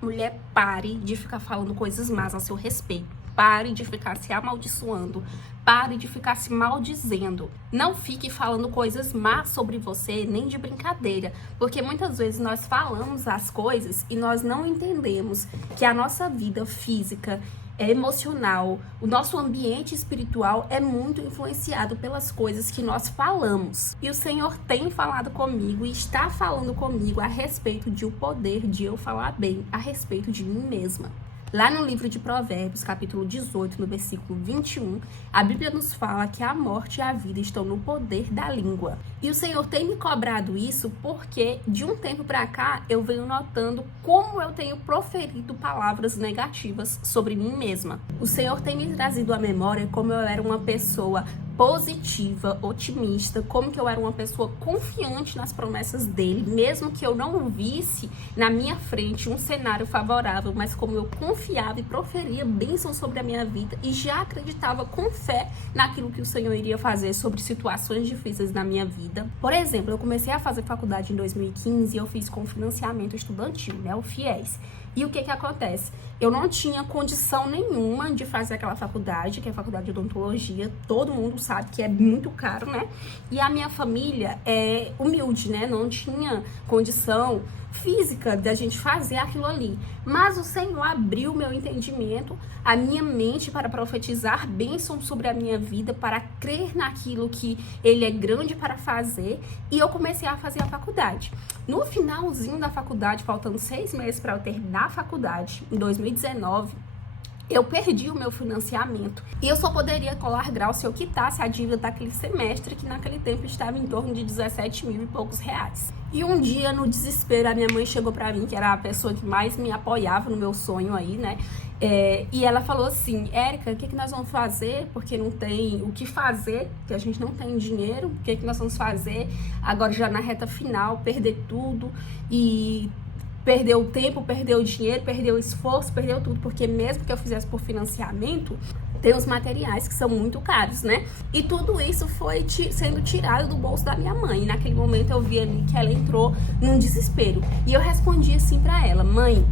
Mulher, pare de ficar falando coisas más a seu respeito. Pare de ficar se amaldiçoando. Pare de ficar se maldizendo. Não fique falando coisas más sobre você, nem de brincadeira. Porque muitas vezes nós falamos as coisas e nós não entendemos que a nossa vida física, emocional, o nosso ambiente espiritual é muito influenciado pelas coisas que nós falamos. E o Senhor tem falado comigo e está falando comigo a respeito de o poder de eu falar bem a respeito de mim mesma. Lá no livro de Provérbios, capítulo 18, no versículo 21, a Bíblia nos fala que a morte e a vida estão no poder da língua. E o Senhor tem me cobrado isso porque, de um tempo para cá, eu venho notando como eu tenho proferido palavras negativas sobre mim mesma. O Senhor tem me trazido à memória como eu era uma pessoa positiva, otimista, como que eu era uma pessoa confiante nas promessas dele, mesmo que eu não visse na minha frente um cenário favorável, mas como eu confiava e proferia bênçãos sobre a minha vida e já acreditava com fé naquilo que o Senhor iria fazer sobre situações difíceis na minha vida. Por exemplo, eu comecei a fazer faculdade em 2015 e eu fiz com financiamento estudantil, né, o FIES. E o que acontece? Eu não tinha condição nenhuma de fazer aquela faculdade, que é a faculdade de odontologia. Todo mundo sabe que é muito caro, né? E a minha família é humilde, né? Não tinha condição física da gente fazer aquilo ali. Mas o Senhor abriu meu entendimento, a minha mente para profetizar bênçãos sobre a minha vida, para crer naquilo que Ele é grande para fazer. E eu comecei a fazer a faculdade. No finalzinho da faculdade, faltando 6 meses para eu terminar a faculdade, em 2019, eu perdi o meu financiamento e eu só poderia colar grau se eu quitasse a dívida daquele semestre, que naquele tempo estava em torno de 17 mil e poucos reais. E um dia, no desespero, a minha mãe chegou pra mim, que era a pessoa que mais me apoiava no meu sonho aí, né? E ela falou assim: Érica, o que nós vamos fazer? Porque não tem o que fazer, que a gente não tem dinheiro, o que nós vamos fazer agora já na reta final, perder tudo e perdeu o tempo, perdeu o dinheiro, perdeu o esforço, perdeu tudo, porque mesmo que eu fizesse por financiamento, tem os materiais que são muito caros, né? E tudo isso foi sendo tirado do bolso da minha mãe. E naquele momento eu vi ali que ela entrou num desespero. E eu respondi assim pra ela: mãe,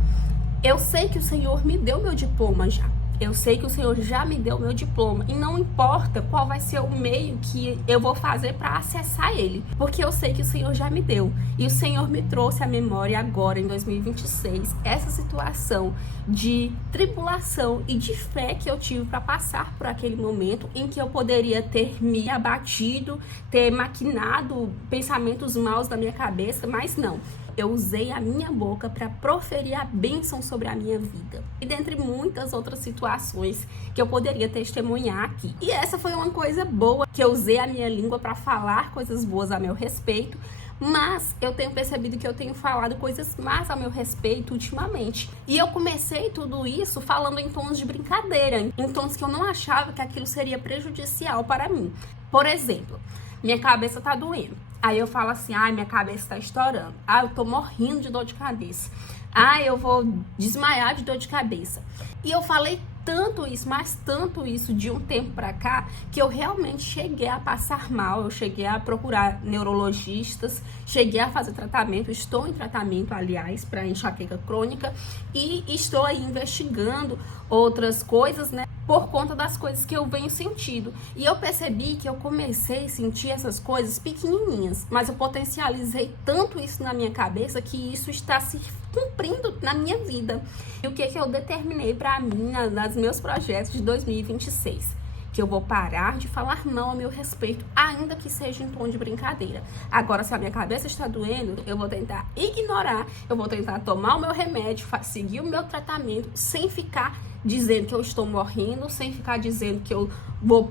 eu sei que o Senhor me deu meu diploma já. Eu sei que o Senhor já me deu o meu diploma e não importa qual vai ser o meio que eu vou fazer para acessar ele, porque eu sei que o Senhor já me deu. E o Senhor me trouxe à memória agora, em 2026, essa situação de tribulação e de fé que eu tive para passar por aquele momento em que eu poderia ter me abatido, ter maquinado pensamentos maus na minha cabeça, mas não. Eu usei a minha boca para proferir a bênção sobre a minha vida. E dentre muitas outras situações que eu poderia testemunhar aqui. E essa foi uma coisa boa, que eu usei a minha língua para falar coisas boas a meu respeito. Mas eu tenho percebido que eu tenho falado coisas más a meu respeito ultimamente. E eu comecei tudo isso falando em tons de brincadeira, em tons que eu não achava que aquilo seria prejudicial para mim. Por exemplo, minha cabeça tá doendo. Aí eu falo assim: ai, minha cabeça tá estourando. Ah, eu tô morrendo de dor de cabeça. Ah, eu vou desmaiar de dor de cabeça. E eu falei tanto isso, mas tanto isso de um tempo pra cá, que eu realmente cheguei a passar mal, eu cheguei a procurar neurologistas, cheguei a fazer tratamento, estou em tratamento, aliás, para enxaqueca crônica, e estou aí investigando outras coisas, né, por conta das coisas que eu venho sentindo. E eu percebi que eu comecei a sentir essas coisas pequenininhas, mas eu potencializei tanto isso na minha cabeça que isso está se cumprindo na minha vida. E o que eu determinei para mim nos meus projetos de 2026? Que eu vou parar de falar não a meu respeito, ainda que seja em tom de brincadeira. Agora, se a minha cabeça está doendo, eu vou tentar ignorar, eu vou tentar tomar o meu remédio, seguir o meu tratamento, sem ficar dizendo que eu estou morrendo, sem ficar dizendo que eu vou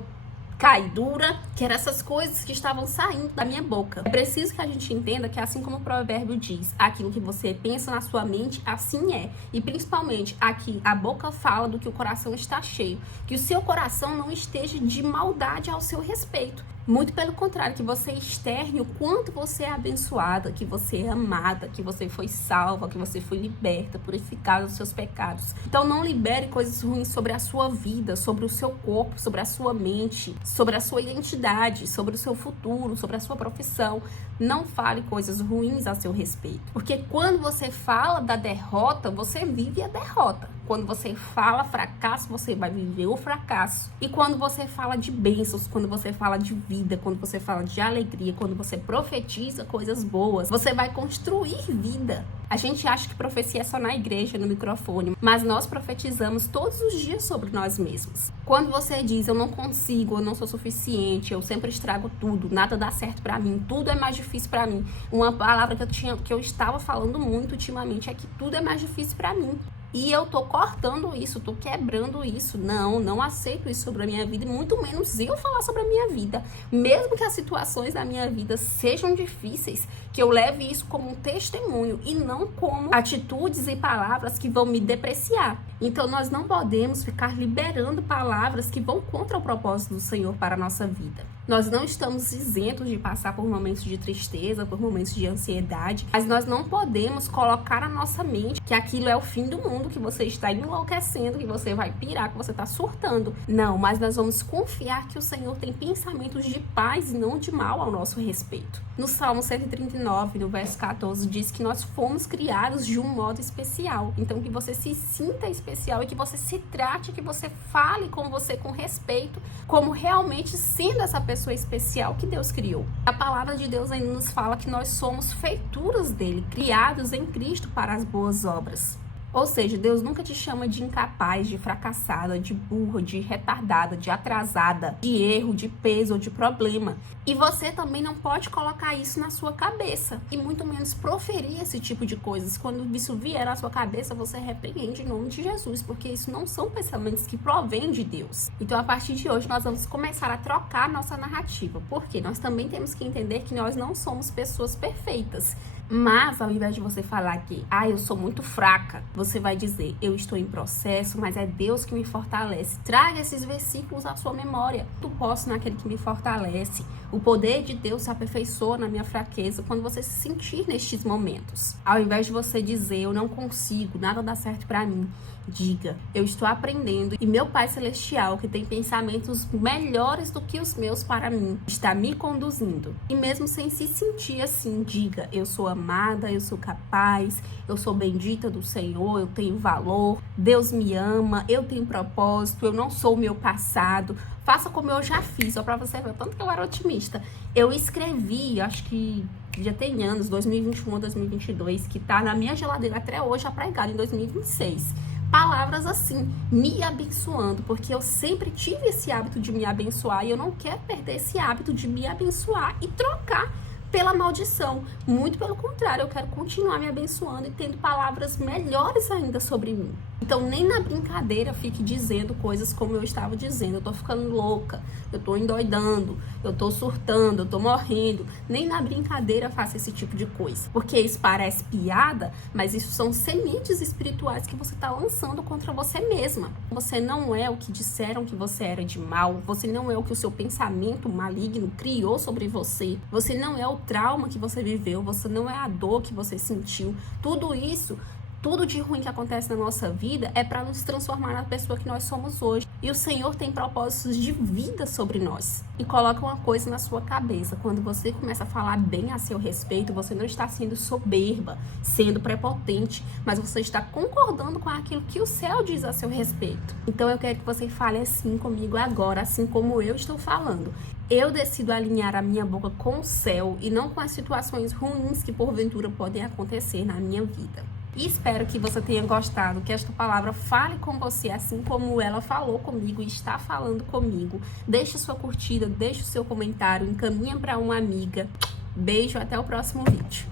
cair dura, que eram essas coisas que estavam saindo da minha boca. É preciso que a gente entenda que, assim como o provérbio diz, aquilo que você pensa na sua mente, assim é. E principalmente aqui, a boca fala do que o coração está cheio. Que o seu coração não esteja de maldade ao seu respeito. Muito pelo contrário, que você externe o quanto você é abençoada, que você é amada, que você foi salva, que você foi liberta, purificada dos seus pecados. Então não libere coisas ruins sobre a sua vida, sobre o seu corpo, sobre a sua mente, sobre a sua identidade, sobre o seu futuro, sobre a sua profissão. Não fale coisas ruins a seu respeito. Porque quando você fala da derrota, você vive a derrota. Quando você fala fracasso, você vai viver o fracasso. E quando você fala de bênçãos, quando você fala de vida, quando você fala de alegria, quando você profetiza coisas boas, você vai construir vida. A gente acha que profecia é só na igreja, no microfone, mas nós profetizamos todos os dias sobre nós mesmos. Quando você diz, eu não consigo, eu não sou suficiente, eu sempre estrago tudo, nada dá certo pra mim, tudo é mais difícil pra mim. Uma palavra que eu estava falando muito ultimamente é que tudo é mais difícil pra mim. E eu tô cortando isso, tô quebrando isso. Não aceito isso sobre a minha vida, e muito menos eu falar sobre a minha vida. Mesmo que as situações da minha vida sejam difíceis, que eu leve isso como um testemunho e não como atitudes e palavras que vão me depreciar. Então nós não podemos ficar liberando palavras que vão contra o propósito do Senhor para a nossa vida. Nós não estamos isentos de passar por momentos de tristeza, por momentos de ansiedade, mas nós não podemos colocar na nossa mente que aquilo é o fim do mundo, que você está enlouquecendo, que você vai pirar, que você está surtando. Não, mas nós vamos confiar que o Senhor tem pensamentos de paz e não de mal ao nosso respeito. No Salmo 139, no verso 14, diz que nós fomos criados de um modo especial. Então, que você se sinta especial e que você se trate, que você fale com você com respeito, como realmente sendo essa pessoa especial que Deus criou. A palavra de Deus ainda nos fala que nós somos feituras dele, criados em Cristo para as boas obras. Ou seja, Deus nunca te chama de incapaz, de fracassada, de burra, de retardada, de atrasada, de erro, de peso ou de problema. E você também não pode colocar isso na sua cabeça. E muito menos proferir esse tipo de coisas. Quando isso vier na sua cabeça, você repreende em nome de Jesus. Porque isso não são pensamentos que provêm de Deus. Então, a partir de hoje, nós vamos começar a trocar nossa narrativa. Porque nós também temos que entender que nós não somos pessoas perfeitas. Mas, ao invés de você falar que, eu sou muito fraca, você vai dizer, eu estou em processo, mas é Deus que me fortalece. Traga esses versículos à sua memória. Eu posso naquele que me fortalece. O poder de Deus se aperfeiçoa na minha fraqueza quando você se sentir nestes momentos. Ao invés de você dizer, eu não consigo, nada dá certo pra mim, diga, eu estou aprendendo e meu Pai Celestial, que tem pensamentos melhores do que os meus para mim, está me conduzindo. E mesmo sem se sentir assim, diga, eu sou amada, eu sou capaz, eu sou bendita do Senhor, eu tenho valor, Deus me ama, eu tenho propósito, eu não sou o meu passado. Faça como eu já fiz, só pra você ver, tanto que eu era otimista. Eu escrevi, acho que já tem anos, 2021 ou 2022, que tá na minha geladeira até hoje, apregada em 2026. Palavras assim, me abençoando, porque eu sempre tive esse hábito de me abençoar e eu não quero perder esse hábito de me abençoar e trocar pela maldição. Muito pelo contrário, eu quero continuar me abençoando e tendo palavras melhores ainda sobre mim. Então, nem na brincadeira fique dizendo coisas como eu estava dizendo. Eu tô ficando louca, eu tô endoidando, eu tô surtando, eu tô morrendo. Nem na brincadeira faça esse tipo de coisa. Porque isso parece piada, mas isso são sementes espirituais que você tá lançando contra você mesma. Você não é o que disseram que você era de mal. Você não é o que o seu pensamento maligno criou sobre você. Você não é o trauma que você viveu. Você não é a dor que você sentiu. Tudo isso, tudo de ruim que acontece na nossa vida é para nos transformar na pessoa que nós somos hoje. E o Senhor tem propósitos de vida sobre nós. E coloca uma coisa na sua cabeça. Quando você começa a falar bem a seu respeito, você não está sendo soberba, sendo prepotente, mas você está concordando com aquilo que o céu diz a seu respeito. Então eu quero que você fale assim comigo agora, assim como eu estou falando. Eu decido alinhar a minha boca com o céu e não com as situações ruins que porventura podem acontecer na minha vida. E espero que você tenha gostado, que esta palavra fale com você assim como ela falou comigo e está falando comigo. Deixe sua curtida, deixe o seu comentário, encaminha para uma amiga. Beijo, até o próximo vídeo.